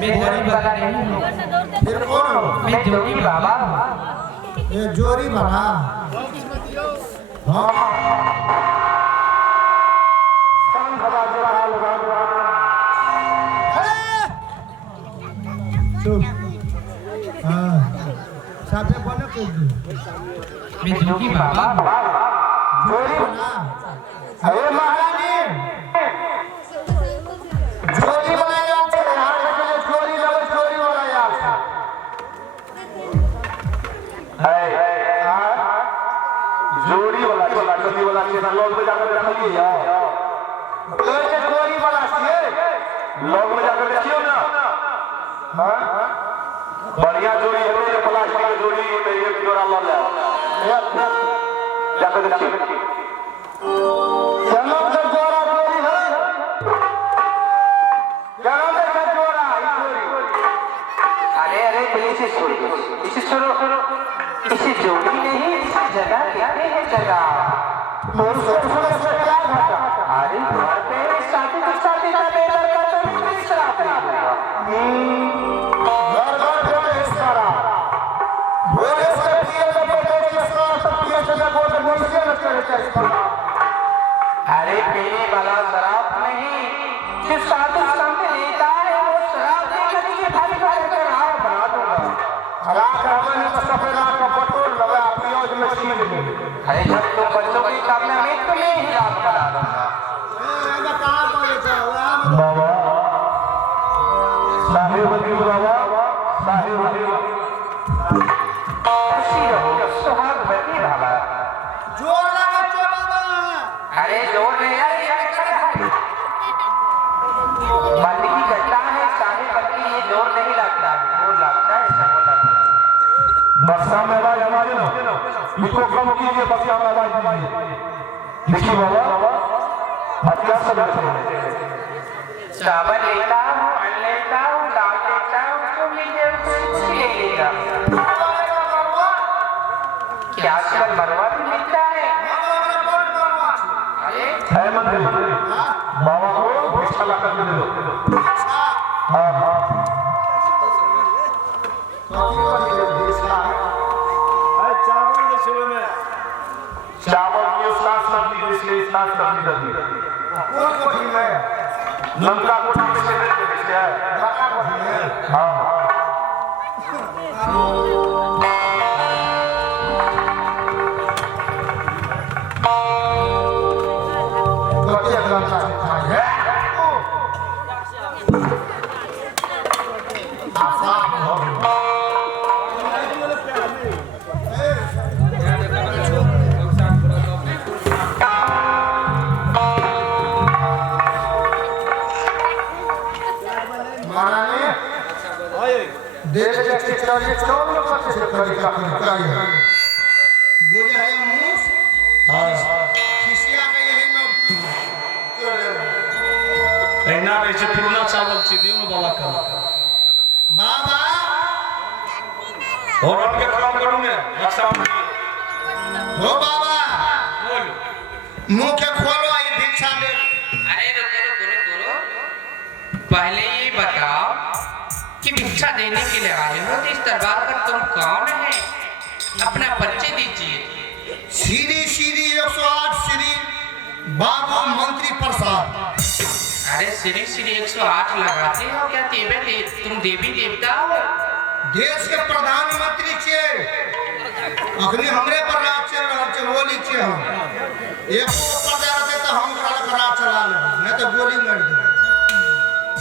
मैं जोरी वाला नहीं हूँ। फिर कौन हो? मैं जोगी बाबा हूँ। ये जोरी वाला। हाँ चुप। हाँ साथे बने कुछ। मैं जोगी बाबा हूँ। जोरी वाला। अरे महारानी जोरी वाला यार से यहाँ पे जोरी लगे जोरी वाला यार से। जोड़ी वाला जोड़ी वाला के ना लॉग में जाकर रखिए यार तो ये जोरी वाला से लॉग में जाकर रखियो ना हां बढ़िया जोड़ी है तो प्लास्टिक की जोड़ी में एक जोड़ा ला ले जाकर रखिए चलो तो जोड़ा जोड़ी है चलो तो जोड़ा जोड़ी। अरे अरे इसे छोड़ो इसे जोड़ी नहीं इसे जगह कहते हैं जगह। और सुनो क्या घटा? अरे घर पे शादी का बेदर का तो नहीं शराब पीऊंगा। घर पे इस तरह बोले से पिए तो बेटे इस तरह सब पिए से को तो मुझे न करे इसका। अरे पीने वाला शराब नहीं जो साधु संत लेता है वो शराब देकर के भारी भारी कर हाथ बना दूंगा। रात हमने तो सफेद रात का पटोल लगा पियोज में छीन ली। अरे जब तुम बच्चों की कामना में तुम्हें ही रात बना दूंगा। मैं कहां बोले जाओ बाबा साहिब जी बाबा साहिब जी खुशी रहो सुहागवती बाबा। जोर लगा तो बाबा। अरे जोर नहीं है बंद की घटना है साहिब बंदी ये जोर नहीं लगता है जोर लगता है ऐसा बोला। बक्सा में आवाज हमारी ना इसको कम कीजिए बक्सा में आवाज दीजिए देखिए बाबा आप क्या समझते हैं चावल लेता हूँ अन्न लेता हूँ दाल लेता हूँ तो लीजिए कुछ ले लेगा। क्या आजकल मरवा भी मिलता है? अरे है मंदिर बाबा को भिक्षा ला कर दे दो हाँ हाँ चावल की उसका सब्जी इसलिए इसका सब्जी कर दी नमका कोठी में से है हाँ देश के चित्रारी चौबीस पच्चीस करी का कराई है बोले है मूस हाँ खिसिया के यही में कर ले ऐना ऐसे पुराना चावल सीधी में बाबा का बाबा और उनके काम करूँ मैं अच्छा हो बाबा बोल मुंह के खोलो ये भिक्षा ले। अरे रुको पहले ये बताओ कि भिक्षा देने के लिए आए हो तो इस दरबार पर तुम कौन है? अपना परिचय दीजिए। श्री 108 श्री बाबू मंत्री प्रसाद। अरे श्री 108 लगाते हो क्या तुम देवी देवता हो? देश के प्रधानमंत्री छे अखनी हमरे पर राज चल रहा छे बोली छे हम एक प्रजा रहते तो हम राज चला ले नहीं तो गोली मार दे।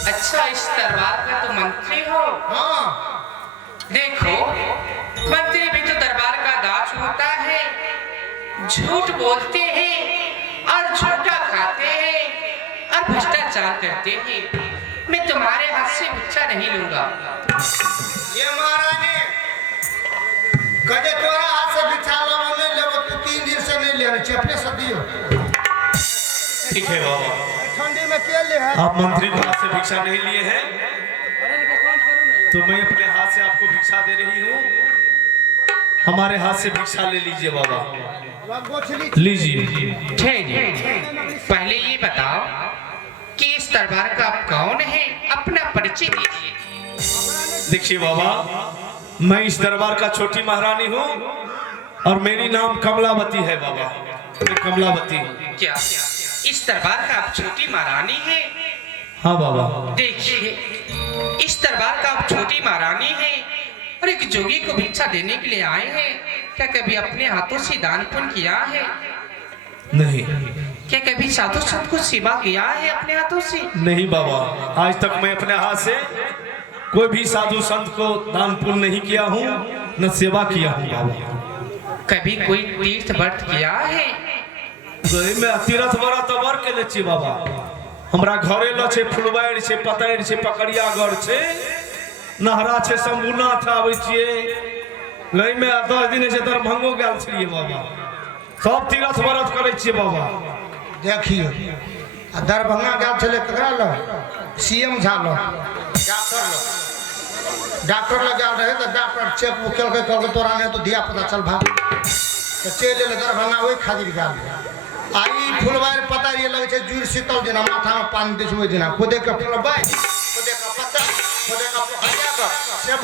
अच्छा इस दरबार का तो मंत्री हो? हाँ देखो मंत्री भी तो दरबार का दास होता है झूठ बोलते हैं और झूठा खाते हैं और भ्रष्टाचार करते हैं। मैं तुम्हारे हाथ से भिक्षा नहीं लूंगा। ये महारानी कदे तोरा हाथ से भिक्षा लावा नहीं लेबो तू 3 दिन से नहीं लेने छे अपने से दियो। ठीक है बाबा ठंडी में के ले है आप मंत्री के हाथ से भिक्षा नहीं लिए हैं तो मैं अपने हाथ से आपको भिक्षा दे रही हूँ हमारे हाथ से भिक्षा ले लीजिए बाबा लीजिए ठहरिए पहले ये बताओ कि इस दरबार का आप कौन है? अपना परिचय दीजिए। देखिए बाबा, मैं इस दरबार का छोटी महारानी हूँ और मेरी नाम कमलावती है बाबा। मैं कमलावती हूँ। क्या इस दरबार का आप छोटी महारानी है? हाँ बाबा। देखिए, इस दरबार का आप छोटी महारानी है और एक जोगी को भिक्षा देने के लिए आए हैं। क्या कभी अपने हाथों से दान पुण्य किया है? नहीं। क्या कभी साधु संत को सेवा किया है अपने हाथों से? नहीं बाबा, आज तक मैं अपने हाथ से कोई भी साधु संत को दान पुण्य नहीं किया हूँ, न सेवा किया हूँ बाबा। कभी कोई तीर्थ व्रत किया है? मैं तीर्थ व्रत वर के ले छी बाबा। हमरा घरे ल छे फुलबाड़ी छे, पतैर छे, पकड़िया गढ़ छे, नहरा छे, शंभुनाथ आबै छिए। लई में 10 दिन से दरभंगो गेल छिए बाबा। सब तीर्थ व्रत करे छिए बाबा। देखिए, दरभंगा गया चले ककरा लो? सीएम झा लो, डॉक्टर लो। डॉक्टर लगा रहे तो डॉक्टर चेक उकेल के कहल तोरा ने तो दिया पता चल भाग तो चल ले दरभंगा वही खातिर गया। आई फुलबार पता ये लगे छे जुड़ शीतल दिना माथा में पानी दिस ओइ दिना खुदे के फुलबार खुदे का पत्ता खुदे का हरिया का सब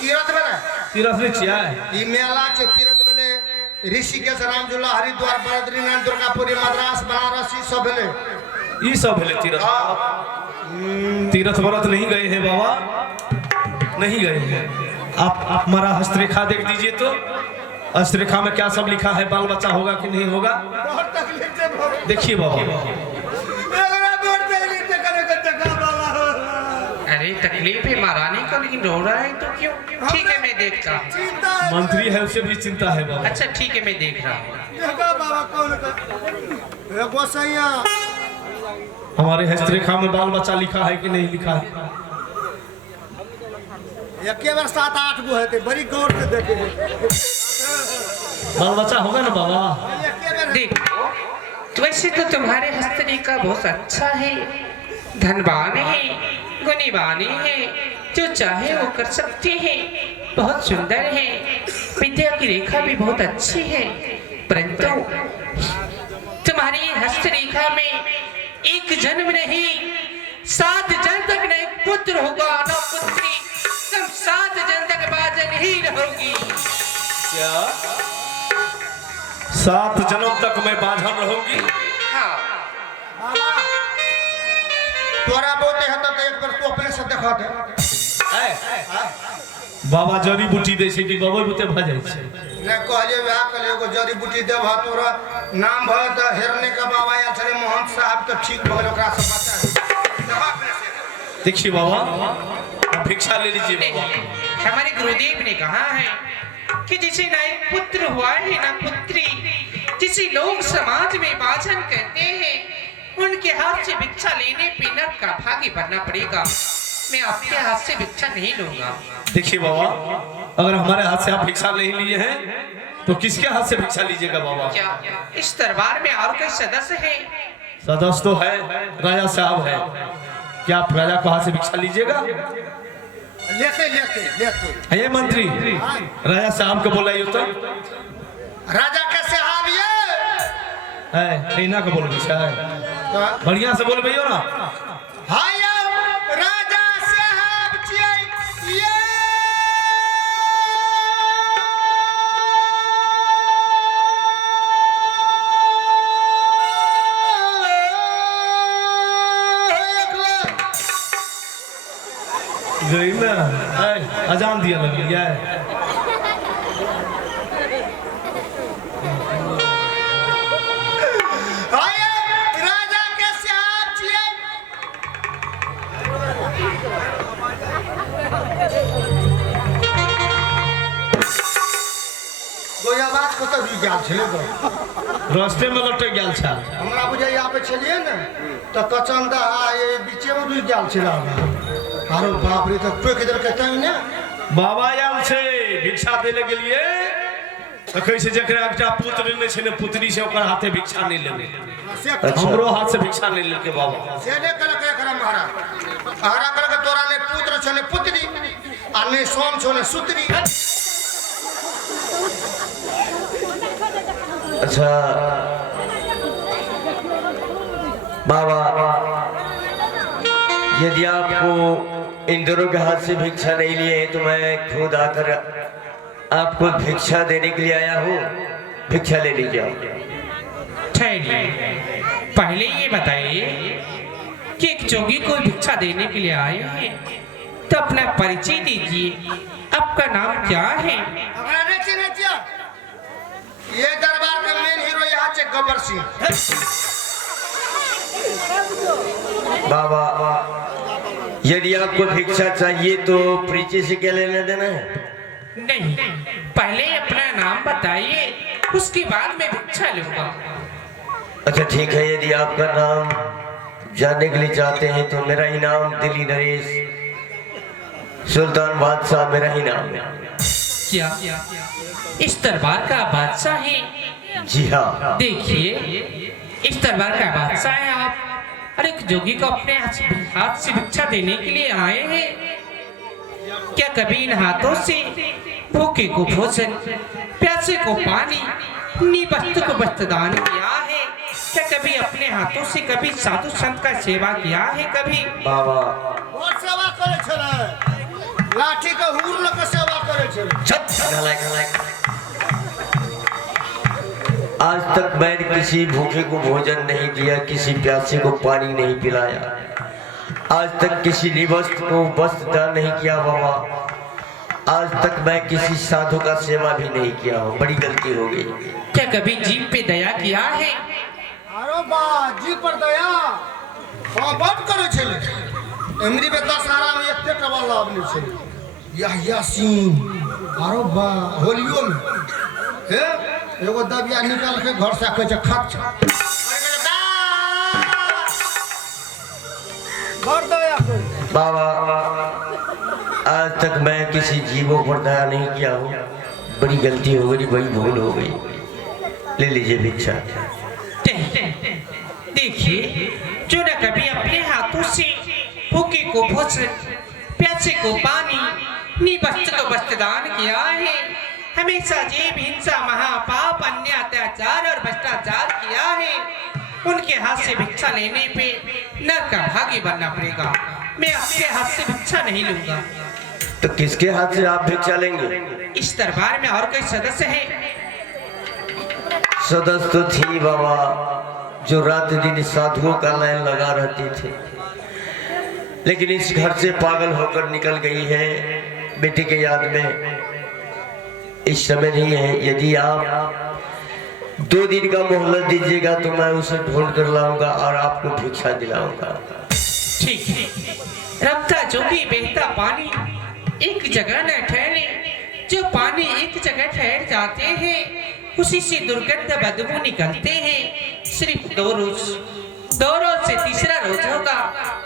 तीरथ बेले तीर्थ ले छिए ई मेला छे। तीरथ बेले ऋषिकेश, रामझूला, हरिद्वार, बद्रीनाथ, दुर्गापुरी, मद्रास, बनारस ई सब भेले। ई सब भेले तीर्थ। तीर्थ व्रत नहीं गए हैं बाबा, नहीं गए हैं। आप हमारा हस्तरेखा देख दीजिए तो हस्तरेखा में क्या सब लिखा है, बाल बच्चा होगा कि नहीं होगा? बहुत तकलीफ से बहुत देखिए बाबा। अरे तकलीफ है महारानी को, लेकिन रो रहा है तो क्यों? ठीक है, मैं देखता हूँ। मंत्री है, उसे भी चिंता है बाबा। अच्छा ठीक है, मैं देख रहा हूँ। हमारे हस्तरेखा में बाल बच्चा लिखा है कि नहीं लिखा है? एक बार 7-8 गो है, बड़ी गौर से देखे। बाल बच्चा होगा ना बाबा? देखो, तो वैसे तो तुम्हारे हस्तरेखा बहुत अच्छा है, धनवान है, गुणीवान है, जो चाहे वो कर सकते हैं, बहुत सुंदर है, विद्या की रेखा भी बहुत अच्छी है। परंतु तुम्हारी हस्तरेखा में एक जन्म नहीं 7 जन्म तक न एक पुत्र होगा न पुत्री, तुम 7 जन्म तक बाजन ही रहोगी। क्या 7 जन्म तक मैं बाझन रहूंगी? हाँ। तोरा बोते है तो एक बार तू अपने से देखा दे। बाबा जड़ी बूटी दे छै कि बाबा बुते भ जाय छै? ने कहले वह कहले एगो जड़ी बूटी देब तोरा नाम भ त हेरने का बाबा या चले मोहन साहब तो ठीक भगल ओकरा से बता देखा अपने से। देखिए बाबा, भिक्षा ले लीजिए बाबा। हमारे गुरुदेव ने कहा है कि जिसे ना एक पुत्र हुआ है ना पुत्री, जिसे लोग समाज में बाझन कहते हैं, उनके हाथ से भिक्षा लेने पे नर्क का भागी बनना पड़ेगा। मैं आपके हाथ से भिक्षा नहीं लूंगा। देखिए बाबा, अगर हमारे हाथ से आप भिक्षा नहीं लिए हैं तो किसके हाथ से भिक्षा लीजिएगा बाबा? क्या इस दरबार में और कोई सदस्य है? सदस्य तो है, राजा साहब है। क्या आप राजा को हाथ से भिक्षा लीजिएगा? लेते लेते लेते ये मंत्री राजा साहब को बोलाइए तो। राजा के साहब ये है इना को बोल भिक्षा है, बढ़िया से बोल भैया ना। हाय राजा साहब जी ये गई ना अजान दिया लगी है। राजा के साहब जी आवाज कत रुक गया छले रास्ते में लौटे गया छा। हमरा बुझे यहाँ पे चलिए ना तो कचंदा ये बीचे में रुक गया छला। अरे बाप रे, तो टोक इधर कहता है ना बाबा आयल छे भिक्षा देले के लिए, तो कैसे जकरा एकटा पुत्र ने छे ने पुत्री से ओकर हाथे भिक्षा नहीं लेले। हमरो हाथ से भिक्षा नहीं लेके बाबा से ने कल के करा महाराज हरा कल के तोरा ने पुत्र छ ने पुत्री आ ने सोम छ ने सुत्री। अच्छा बाबा, यदि आपको इन दोनों के हाथ से भिक्षा नहीं लिए हैं, तो मैं खुद आकर आपको भिक्षा देने के लिए आया हूँ। भिक्षा ले लीजिए। ठहरिए, पहले ये बताइए कि एक जोगी को भिक्षा देने के लिए आए हैं, तो अपना परिचय दीजिए। आपका नाम क्या है? ये दरबार का मेन हीरो यहाँ से गब्बर सिंह। बाबा, यदि आपको भिक्षा चाहिए तो परिचय से क्या लेना देना है? नहीं, पहले अपना नाम बताइए, उसके बाद मैं भिक्षा लूंगा। अच्छा ठीक है, यदि आपका नाम जानने के लिए चाहते हैं तो मेरा ही नाम दिल्ली नरेश सुल्तान बादशाह मेरा ही नाम है। क्या इस दरबार का बादशाह है? जी हाँ। देखिए, इस दरबार का बादशाह है आप, और एक जोगी को अपने हाथ से भिक्षा देने के लिए आए हैं। क्या कभी इन हाथों से भूखे को भोजन, प्यासे को पानी, निवस्त्र को वस्त्रदान किया है? क्या कभी अपने हाथों से कभी साधु संत का सेवा किया है? कभी बाबा बहुत सेवा करे छले, लाठी का हुर लोग के सेवा करे छले। चुप, नालायक। आज तक मैंने किसी भूखे को भोजन नहीं दिया, किसी प्यासे को पानी नहीं पिलाया, आज तक किसी निवस्त्र को वस्त्र दान नहीं किया बाबा। आज तक मैं किसी साधु का सेवा भी नहीं किया हूँ, बड़ी गलती हो गई। क्या कभी जीव पे दया किया है? अरे बा जी पर दया बात करे छले। एमरी पे दशहरा में एक टेट वाला आदमी छले, यासीन। अरे बा होलियो में हे एगो दबिया निकाल के घर से आके खच घर दया कर। बाबा, आज तक मैं किसी जीवों पर दया नहीं किया हूँ, बड़ी गलती हो गई, बड़ी भूल हो गई। ले लीजिए भिक्षा। देखिए, जो न कभी अपने हाथों से भूखे को भोजन, प्यासे को पानी, निवस्त्र को वस्त्रदान किया है, हमेशा जीव हिंसा, महापाप, अन्य अत्याचार और भ्रष्टाचार किया है, उनके हाथ से भिक्षा लेने पे नरक का भागी बनना पड़ेगा। मैं आपके हाथ से भिक्षा नहीं लूंगा। तो किसके हाथ से आप भिक्षा लेंगे? इस दरबार में और कोई सदस्य है? सदस्य तो थी बाबा, जो रात दिन साधुओं का लाइन लगा रहती थी, लेकिन इस घर से पागल होकर निकल गई है बेटे के याद में। इस समय नहीं है, यदि आप 2 दिन का मोहलत दीजिएगा तो मैं उसे ढूंढ कर लाऊंगा और आपको भिक्षा दिलाऊंगा। ठीक है। रमता जोगी बहता पानी एक जगह न ठहरे, जो पानी एक जगह ठहर जाते हैं उसी से दुर्गंध बदबू निकलते हैं। सिर्फ 2 रोज से तीसरा रोज होगा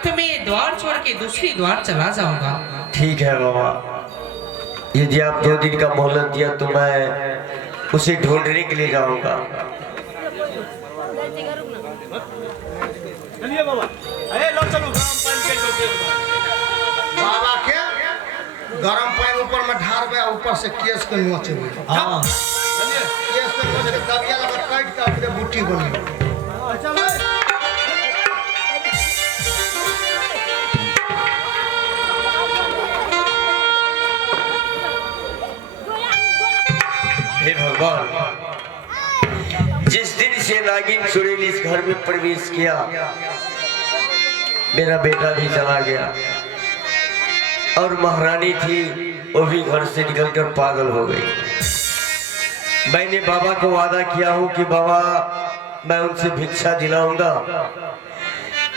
तो मैं ये द्वार छोड़ के दूसरी द्वार चला जाऊंगा। ठीक है बाबा, यदि आप 2 दिन का मोहलत दिया तो मैं उसे ढूंढने के लिए जाऊंगा। चलिए बाबा, अरे लो चलो गरम पानी के बाबा के गरम पानी ऊपर में ढार बे, ऊपर से केस के नोचे। हाँ केस के नोचे के दबिया लगा काट के अपने बूटी बनी। चल हे भगवान, जिस दिन से नागिन चुड़ैल इस घर में प्रवेश किया, मेरा बेटा भी चला गया और महारानी थी वो भी घर से निकलकर पागल हो गई। मैंने बाबा को वादा किया हूँ कि बाबा मैं उनसे भिक्षा दिलाऊंगा,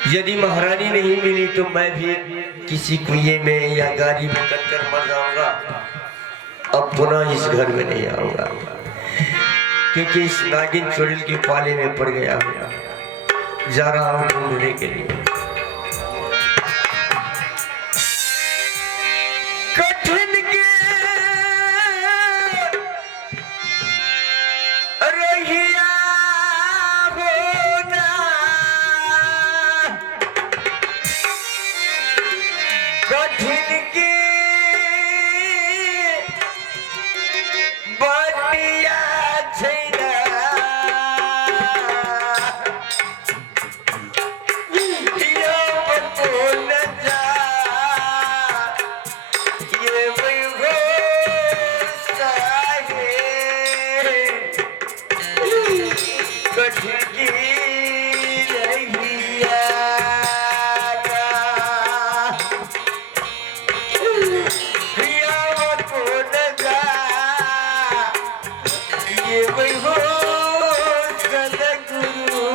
यदि महारानी नहीं मिली तो मैं भी किसी कुएं में या गाड़ी में कटकर मर जाऊंगा, अब पुनः इस घर में नहीं आऊंगा, क्योंकि इस नागिन चुड़ैल के पाले में पड़ गया हूँ। जा रहा हूँ ढूंढने के लिए। कठिन के रहिया होना, कठिन के बटिया छैना, रहिया हिया को नगा ये वही हो सदगुरु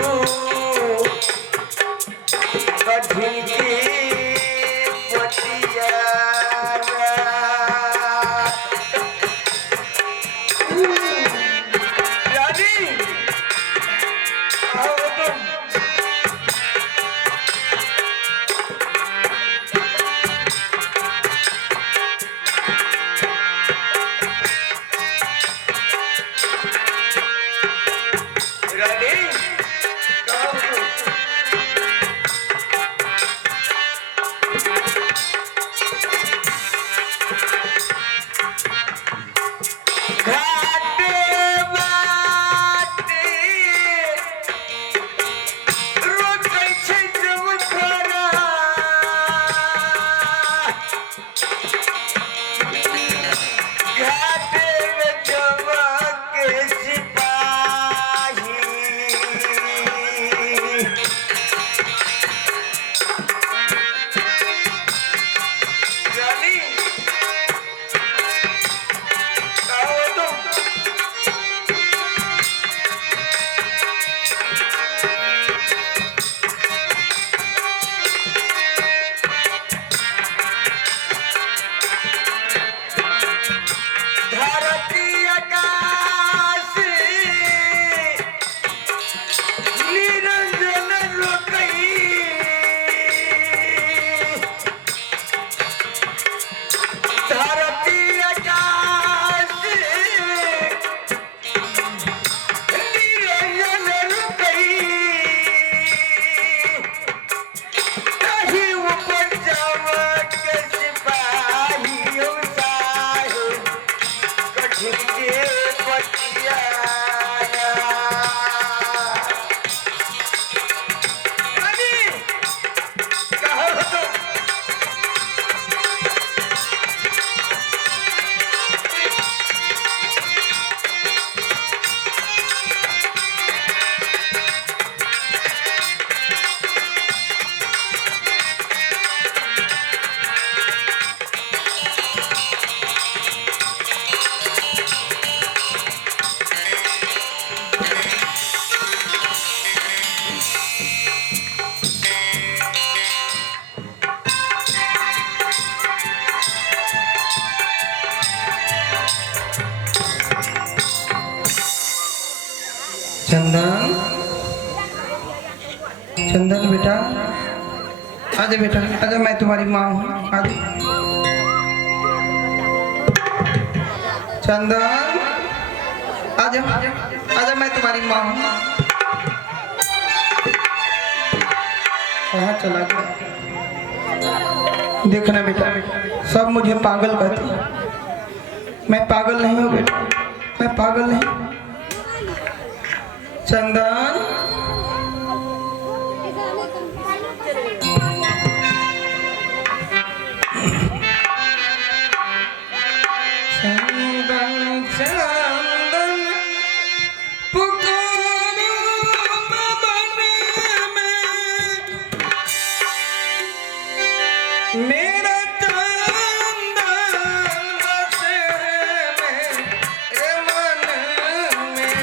कठिन की पटिया चंदन चंदन बेटा आजा बेटा आजा, मैं तुम्हारी माँ हूँ। आजा चंदन आजा आजा, मैं तुम्हारी माँ हूँ। कहाँ चला गया? देखना बेटा, सब मुझे पागल कहते हैं। मैं पागल नहीं हूँ बेटा, मैं पागल नहीं। चंदन चंदन चंदन पुकारो बन में मेरा चंदन बसे मेरे मन में।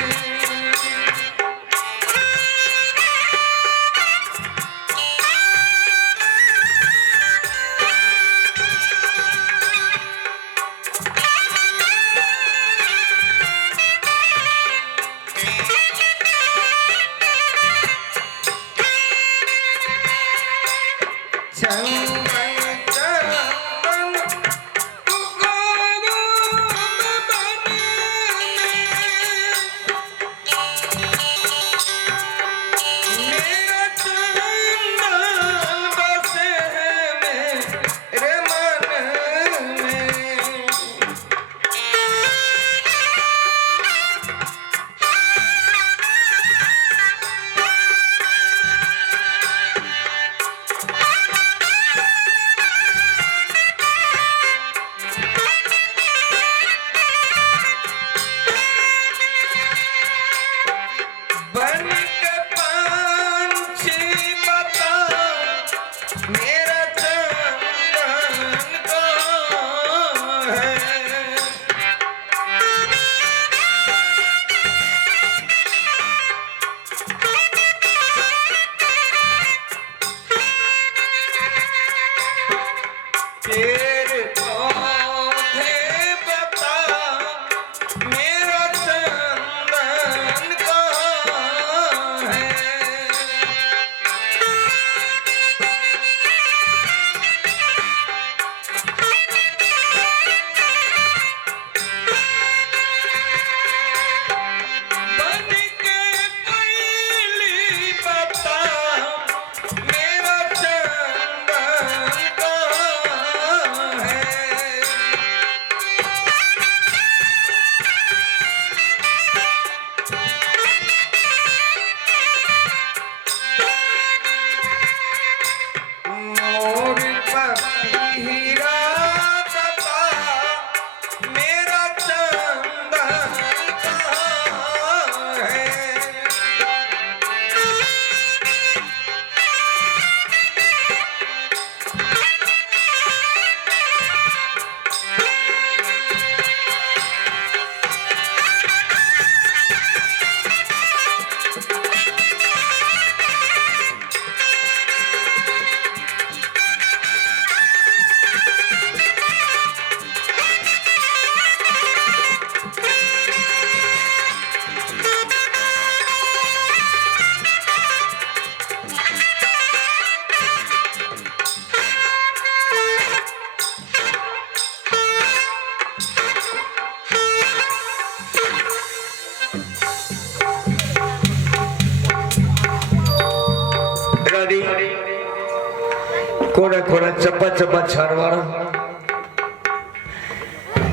कोना कोना चप्पा चप्पा छाड़ मारा,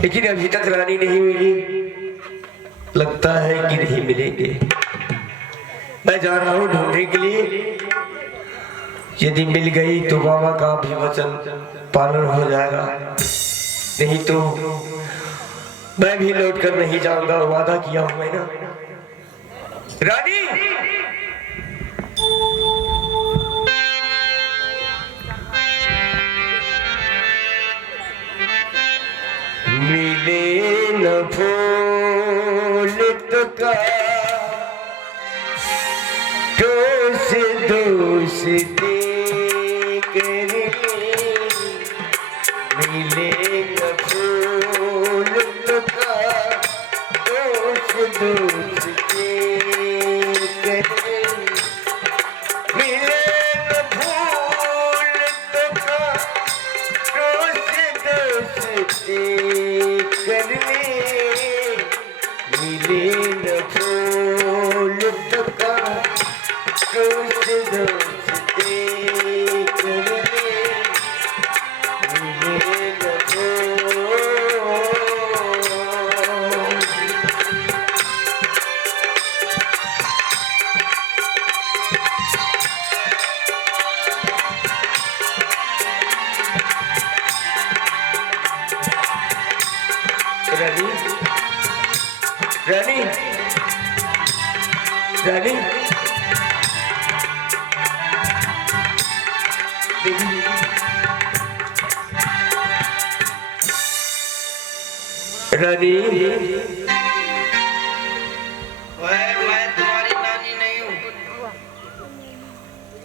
लेकिन अभी तक रानी नहीं मिली। लगता है कि नहीं मिलेंगे। मैं जा रहा हूँ ढूंढने के लिए। यदि मिल गई तो बाबा का भी वचन पालन हो जाएगा, नहीं तो मैं भी लौट कर नहीं जाऊंगा। वादा किया हूं मैं ना। रानी, मिले न फूल तो का दोस्ती करे, मिले न फूल तो का दोस्ती करे, मिले न फूल तो का दोस्ती करे, मिले न फूल तो का दोस्ती करे, मिले न फूल। रानी, रानी, रानी, रानी, मैं तुम्हारी नानी नहीं हूँ।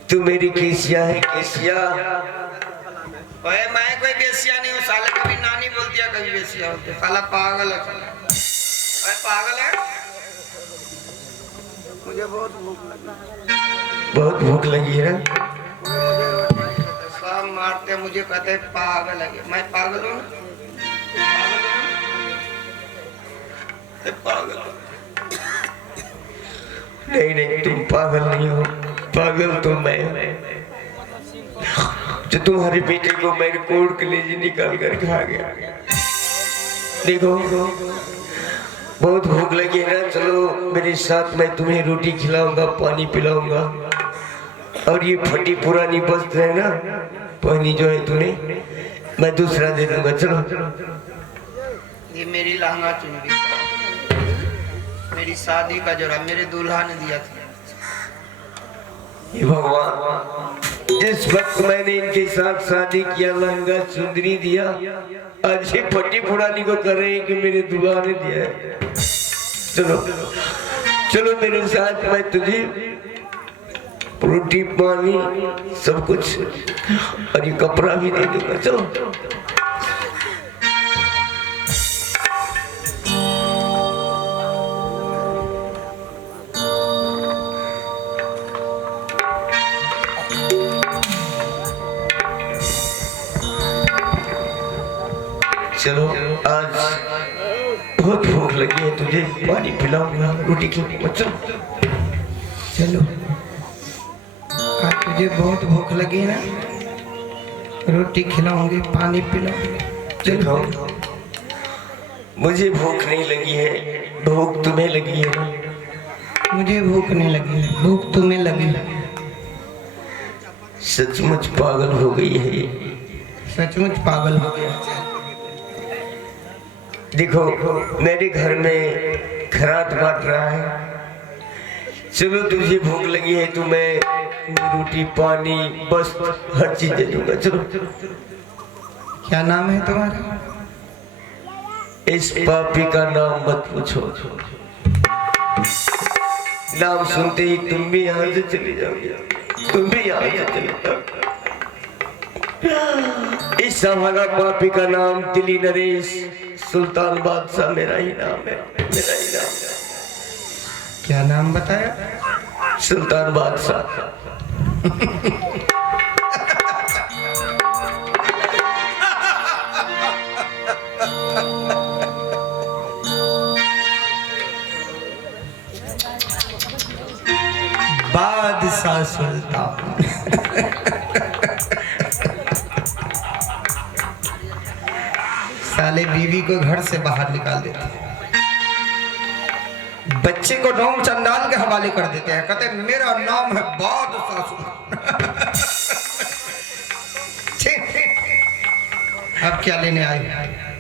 तू मेरी केसिया है, केसिया। मैं कोई बेसिया नहीं हूँ साला। कभी नानी बोल दिया, कभी बेसिया होते। साला पागल है साला। पागल है। मुझे बहुत भूख लगी। बहुत भूख लगी है। सब मारते मुझे, कहते हैं पागल है। मैं पागल हूँ ना? पागल हूँ। नहीं नहीं, तुम पागल नहीं हो। पागल तो मैं, जो तुम्हारे बेटे को मेरे कोर्ट कलेजी निकाल कर खा गया। देखो, बहुत भूख लगी है ना। चलो मेरे साथ, मैं तुम्हें रोटी खिलाऊंगा, पानी पिलाऊंगा। और ये फटी पुरानी वस्त्र है ना, पानी जो है तूने, मैं दूसरा दे दूंगा। चलो। ये मेरी लहंगा चुनरी, मेरी शादी का जोड़ा मेरे दूल्हा ने दिया था। ये भगवान, जिस वक्त मैंने इनके साथ शादी किया, लहंगा चुंदरी दिया, आज ये फटी पुरानी को कर रहे हैं कि मेरे दूल्हा ने दिया है। चलो चलो मेरे साथ, मैं तुझे रोटी पानी सब कुछ और ये कपड़ा भी दे दूंगा। चलो। चलो, आज बहुत भूख लगी है, तुझे पानी पिलाऊंगा, रोटी खिलाऊंगा। चलो चलो। आज तुझे बहुत भूख लगी है ना? रोटी खिलाऊंगी, पानी पिलाऊंगी। चलो। मुझे भूख नहीं लगी है, भूख तुम्हें लगी है ना? मुझे भूख नहीं लगी है, भूख तुम्हें लगी है। सचमुच पागल हो गई है ये। सचमुच पागल हो गया। देखो, मेरे घर में खराट बांट रहा है। चलो, तुझे भूख लगी है तो मैं रोटी पानी बस हर चीज दे दूंगा। चलो। क्या नाम है तुम्हारा? इस पापी का नाम मत पूछो। नाम सुनते ही तुम भी यहाँ से चले जाओगे, तुम भी यहाँ से चले जाओगे। इस सहारा पापी का नाम दिल्ली नरेश सुल्तान बादशाह मेरा ही नाम है, मेरा ही नाम है। क्या नाम बताया? सुल्तान बादशाह। बादशाह सुल्तान। साले बीवी को घर से बाहर निकाल देते हैं, बच्चे को नाम चंडाल के हवाले कर देते हैं, कहते हैं मेरा नाम है बादशाह सुल्तान। अब क्या लेने आए?